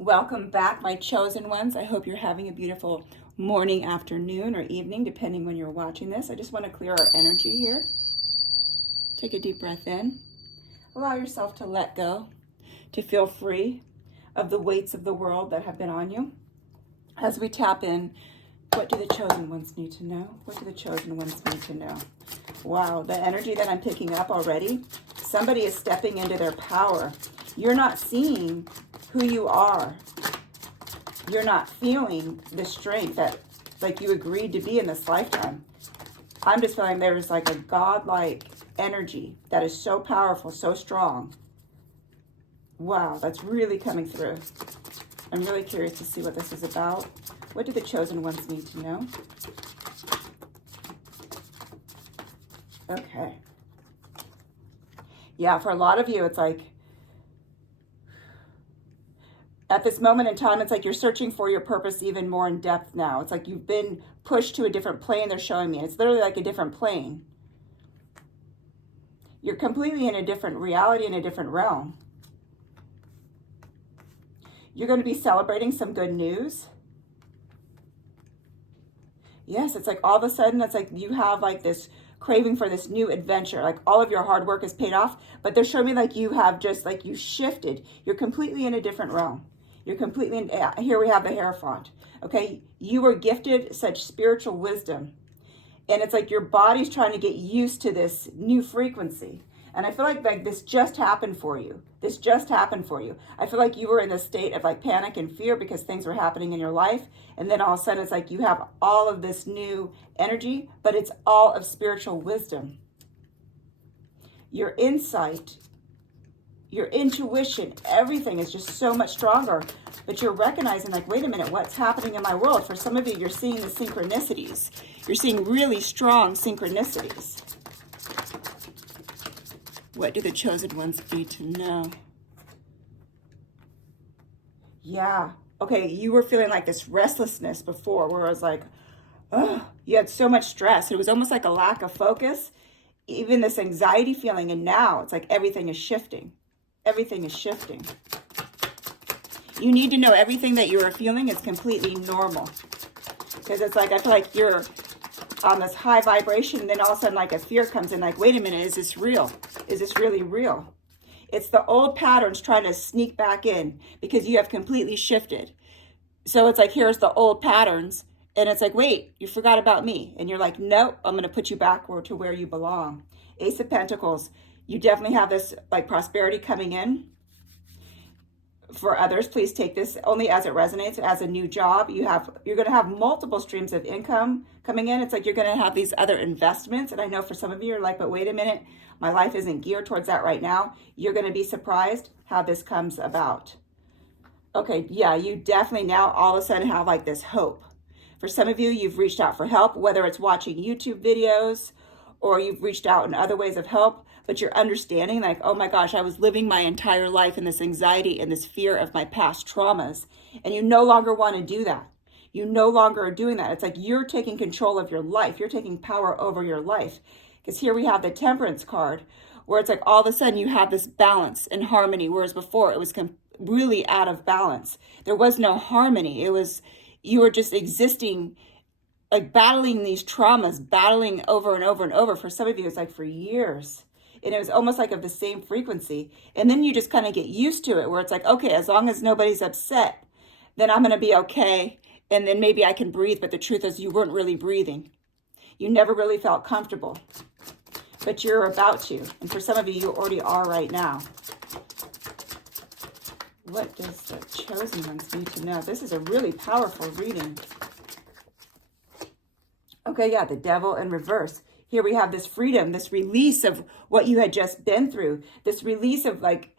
Welcome back, my chosen ones. I hope you're having a beautiful morning, afternoon, or evening, depending when you're watching this. I just want to clear our energy here. Take a deep breath in. Allow yourself to let go, to feel free of the weights of the world that have been on you. As we tap in, what do the chosen ones need to know? What do the chosen ones need to know? Wow, the energy that I'm picking up already, somebody is stepping into their power. You're not seeing who you are. You're not feeling the strength that like you agreed to be in this lifetime. I'm just feeling there's like a godlike energy that is so powerful, so strong. Wow, that's really coming through. I'm really curious to see what this is about. What do the chosen ones need to know? Okay. Yeah, for a lot of you, it's like, at this moment in time, it's like you're searching for your purpose even more in depth now. It's like you've been pushed to a different plane, they're showing me. It's literally like a different plane. You're completely in a different reality, in a different realm. You're going to be celebrating some good news. Yes, it's like all of a sudden, it's like you have like this craving for this new adventure. Like all of your hard work is paid off, but they're showing me like you have just like you shifted. You're completely in a different realm. You're completely in, here we have the Hierophant. Okay, you were gifted such spiritual wisdom. And it's like your body's trying to get used to this new frequency. And I feel like this just happened for you. This just happened for you. I feel like you were in a state of like panic and fear because things were happening in your life. And then all of a sudden it's like you have all of this new energy, but it's all of spiritual wisdom. Your insight, your intuition, everything is just so much stronger. But you're recognizing like, wait a minute, what's happening in my world? For some of you, you're seeing the synchronicities. You're seeing really strong synchronicities. What do the chosen ones need to know? Yeah. Okay, you were feeling like this restlessness before where it was like, oh, you had so much stress. It was almost like a lack of focus, even this anxiety feeling. And now it's like everything is shifting. Everything is shifting. You need to know everything that you are feeling is completely normal. Because it's like, I feel like you're on this high vibration, and then all of a sudden like a fear comes in, like, wait a minute, is this real? Is this really real? It's the old patterns trying to sneak back in because you have completely shifted. So it's like, here's the old patterns, and it's like, wait, you forgot about me. And you're like, no, I'm going to put you back to where you belong. Ace of Pentacles, you definitely have this like prosperity coming in. For others, please take this only as it resonates. As a new job, you're going to have multiple streams of income coming in. It's like you're going to have these other investments. And I know for some of you, you're like, but wait a minute, my life isn't geared towards that right now. You're going to be surprised how this comes about. Okay, yeah, you definitely now all of a sudden have like this hope. For some of you, you've reached out for help, whether it's watching YouTube videos or you've reached out in other ways of help, but you're understanding like, oh my gosh, I was living my entire life in this anxiety and this fear of my past traumas, and you no longer want to do that. You no longer are doing that. It's like you're taking control of your life. You're taking power over your life. Because here we have the Temperance card, where it's like all of a sudden you have this balance and harmony, whereas before it was really out of balance. There was no harmony. You were just existing, like battling these traumas, battling over and over and over. For some of you, it's like for years. And it was almost like of the same frequency. And then you just kind of get used to it, where it's like, okay, as long as nobody's upset, then I'm going to be okay. And then maybe I can breathe. But the truth is you weren't really breathing. You never really felt comfortable. But you're about to. And for some of you, you already are right now. What does the chosen ones need to know? This is a really powerful reading. Okay, yeah, the Devil in reverse. Here we have this freedom, this release of what you had just been through, this release of like,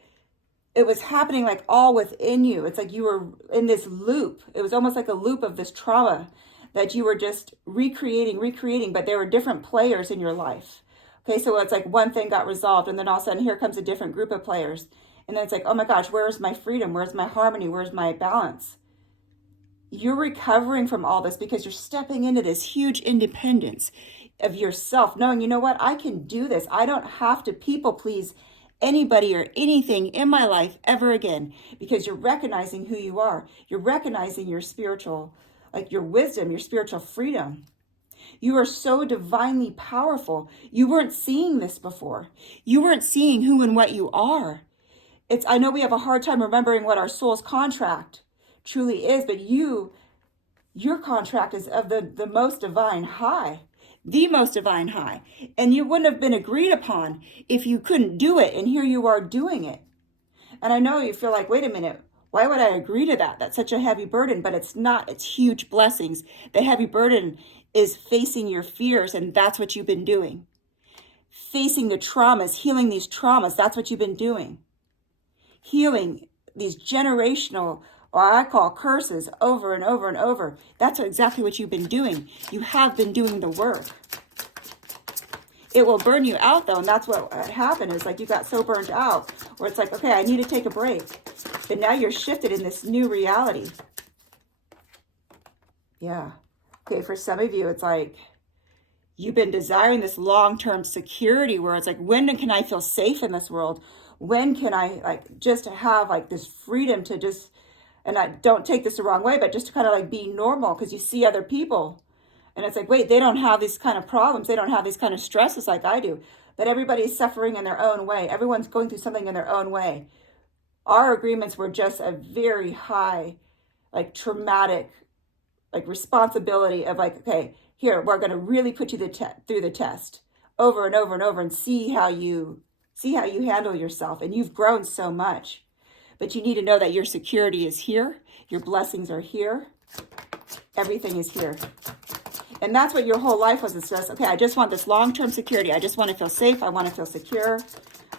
it was happening like all within you. It's like you were in this loop. It was almost like a loop of this trauma that you were just recreating, but there were different players in your life. Okay, so it's like one thing got resolved, and then all of a sudden here comes a different group of players. And then it's like, oh my gosh, where's my freedom? Where's my harmony? Where's my balance? You're recovering from all this because you're stepping into this huge independence of yourself, knowing, you know what, I can do this. I don't have to people please anybody or anything in my life ever again, because you're recognizing who you are. You're recognizing your spiritual, like your wisdom, your spiritual freedom. You are so divinely powerful. You weren't seeing this before. You weren't seeing who and what you are. I know we have a hard time remembering what our soul's contract truly is, but your contract is of the most divine high, the most divine high. And you wouldn't have been agreed upon if you couldn't do it. And here you are doing it. And I know you feel like, wait a minute, why would I agree to that? That's such a heavy burden, but it's not. It's huge blessings. The heavy burden is facing your fears, and that's what you've been doing. Facing the traumas, healing these traumas, that's what you've been doing. Healing these generational, or I call curses, over and over and over. That's exactly what you've been doing. You have been doing the work. It will burn you out, though, and that's what happened. Is like you got so burnt out, where it's like, okay, I need to take a break. But now you're shifted in this new reality. Yeah. Okay, for some of you, it's like you've been desiring this long-term security where it's like, when can I feel safe in this world? When can I just have this freedom to just, and I don't take this the wrong way, but just to kind of be normal, because you see other people and it's like, wait, they don't have these kind of problems. They don't have these kind of stresses like I do, but everybody's suffering in their own way. Everyone's going through something in their own way. Our agreements were just a very high, traumatic, responsibility of okay, here, we're going to really put you through the test over and over and over and see how you handle yourself. And you've grown so much, but you need to know that your security is here. Your blessings are here. Everything is here. And that's what your whole life was. It's just, okay, I just want this long-term security. I just want to feel safe. I want to feel secure.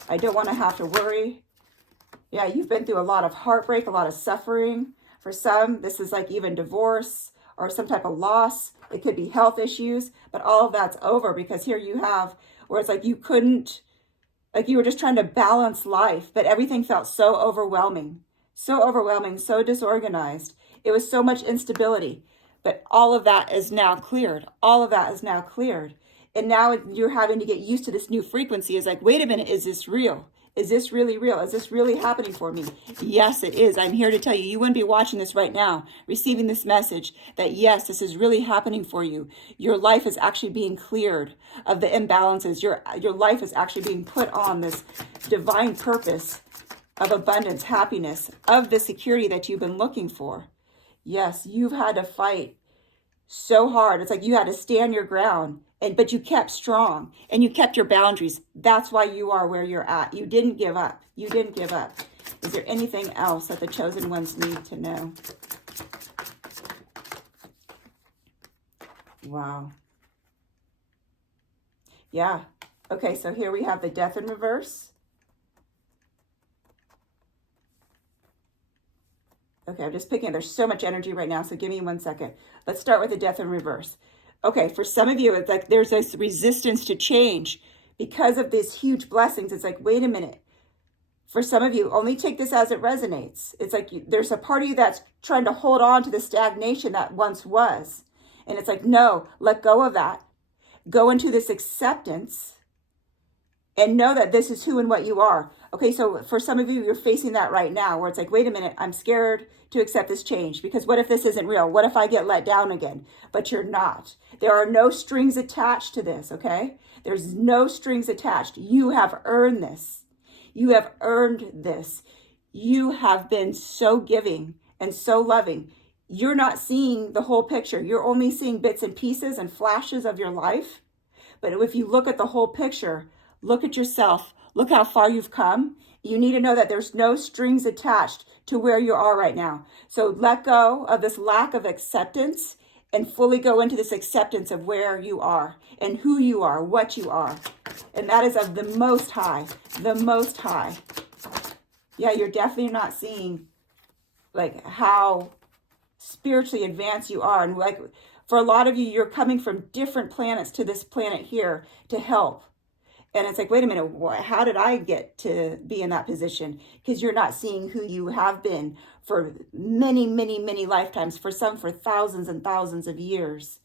I don't want to have to worry. Yeah, you've been through a lot of heartbreak, a lot of suffering. For some, this is even divorce or some type of loss. It could be health issues, but all of that's over, because here you have where it's you couldn't, you were just trying to balance life, but everything felt so overwhelming, so disorganized. It was so much instability, but all of that is now cleared. All of that is now cleared. And now you're having to get used to this new frequency. It's wait a minute, is this real? Is this really real? Is this really happening for me? Yes, it is. I'm here to tell you, you wouldn't be watching this right now, receiving this message that yes, this is really happening for you. Your life is actually being cleared of the imbalances. Your life is actually being put on this divine purpose of abundance, happiness, of the security that you've been looking for. Yes, you've had to fight so hard. It's you had to stand your ground. But you kept strong and you kept your boundaries. That's why you are where you're at. You didn't give up. You didn't give up. Is there anything else that the chosen ones need to know? Wow. Yeah. Okay, so here we have the death in reverse. Okay, I'm just picking it. There's so much energy right now, so give me 1 second. Let's start with the death in reverse. Okay, for some of you, it's there's this resistance to change because of these huge blessings. It's wait a minute. For some of you, only take this as it resonates. It's there's a part of you that's trying to hold on to the stagnation that once was. And it's no, let go of that. Go into this acceptance and know that this is who and what you are. Okay, so for some of you, you're facing that right now where it's wait a minute, I'm scared to accept this change because what if this isn't real? What if I get let down again? But you're not. There are no strings attached to this, okay? There's no strings attached. You have earned this. You have earned this. You have been so giving and so loving. You're not seeing the whole picture. You're only seeing bits and pieces and flashes of your life. But if you look at the whole picture, look at yourself. Look how far you've come. You need to know that there's no strings attached to where you are right now. So let go of this lack of acceptance and fully go into this acceptance of where you are and who you are, what you are. And that is of the Most High, the Most High. Yeah, you're definitely not seeing how spiritually advanced you are. And for a lot of you, you're coming from different planets to this planet here to help. And it's wait a minute, how did I get to be in that position? Because you're not seeing who you have been for many, many, many lifetimes, for some for thousands and thousands of years.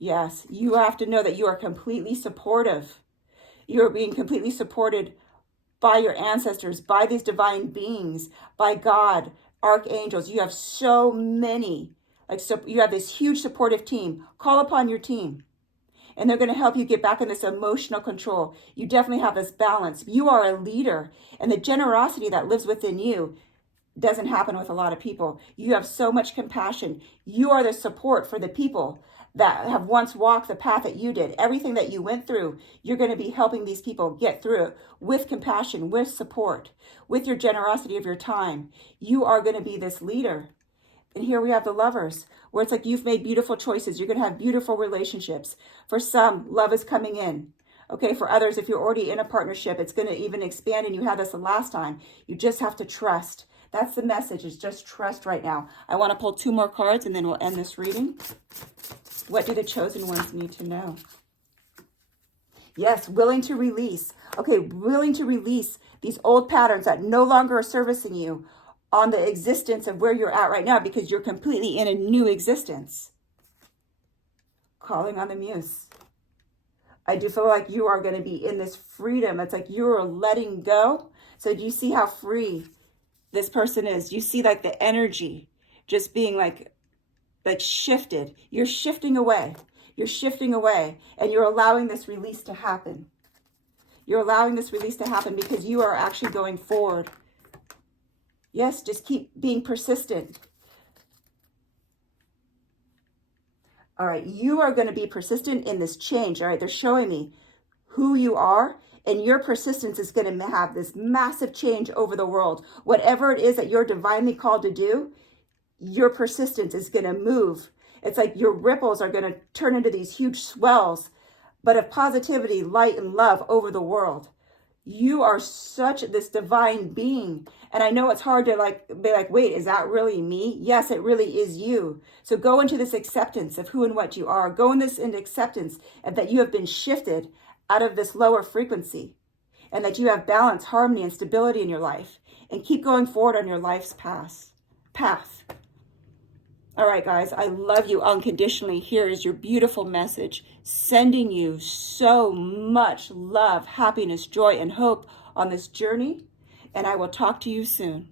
Yes, you have to know that you are completely supportive. You are being completely supported by your ancestors, by these divine beings, by God, archangels. You have so many. Like, so you have this huge supportive team. Call upon your team, and they're going to help you get back in this emotional control. You definitely have this balance. You are a leader, and the generosity that lives within you doesn't happen with a lot of people. You have so much compassion. You are the support for the people that have once walked the path that you did. Everything that you went through, you're going to be helping these people get through it with compassion, with support, with your generosity of your time. You are going to be this leader. And here we have the Lovers, where it's like you've made beautiful choices. You're going to have beautiful relationships. For some, love is coming in. Okay, for others, if you're already in a partnership, it's going to even expand, and you had this the last time. You just have to trust. That's the message, is just trust right now. I want to pull 2 more cards, and then we'll end this reading. What do the chosen ones need to know? Yes, willing to release. Okay, willing to release these old patterns that no longer are servicing you on the existence of where you're at right now, because you're completely in a new existence. Calling on the Muse. I do feel like you are going to be in this freedom. It's like you're letting go. So do you see how free this person is? You see like the energy just being like shifted. You're shifting away. You're shifting away, and you're allowing this release to happen. You're allowing this release to happen because you are actually going forward. Yes, just keep being persistent. All right, you are going to be persistent in this change. All right, they're showing me who you are, and your persistence is going to have this massive change over the world. Whatever it is that you're divinely called to do, your persistence is going to move. It's like your ripples are going to turn into these huge swells, but of positivity, light, and love over the world. You are such this divine being. And I know it's hard to be like, wait, is that really me? Yes, it really is you. So go into this acceptance of who and what you are. Go into acceptance of that you have been shifted out of this lower frequency, and that you have balance, harmony, and stability in your life. And keep going forward on your life's path. All right, guys, I love you unconditionally. Here is your beautiful message, sending you so much love, happiness, joy, and hope on this journey. And I will talk to you soon.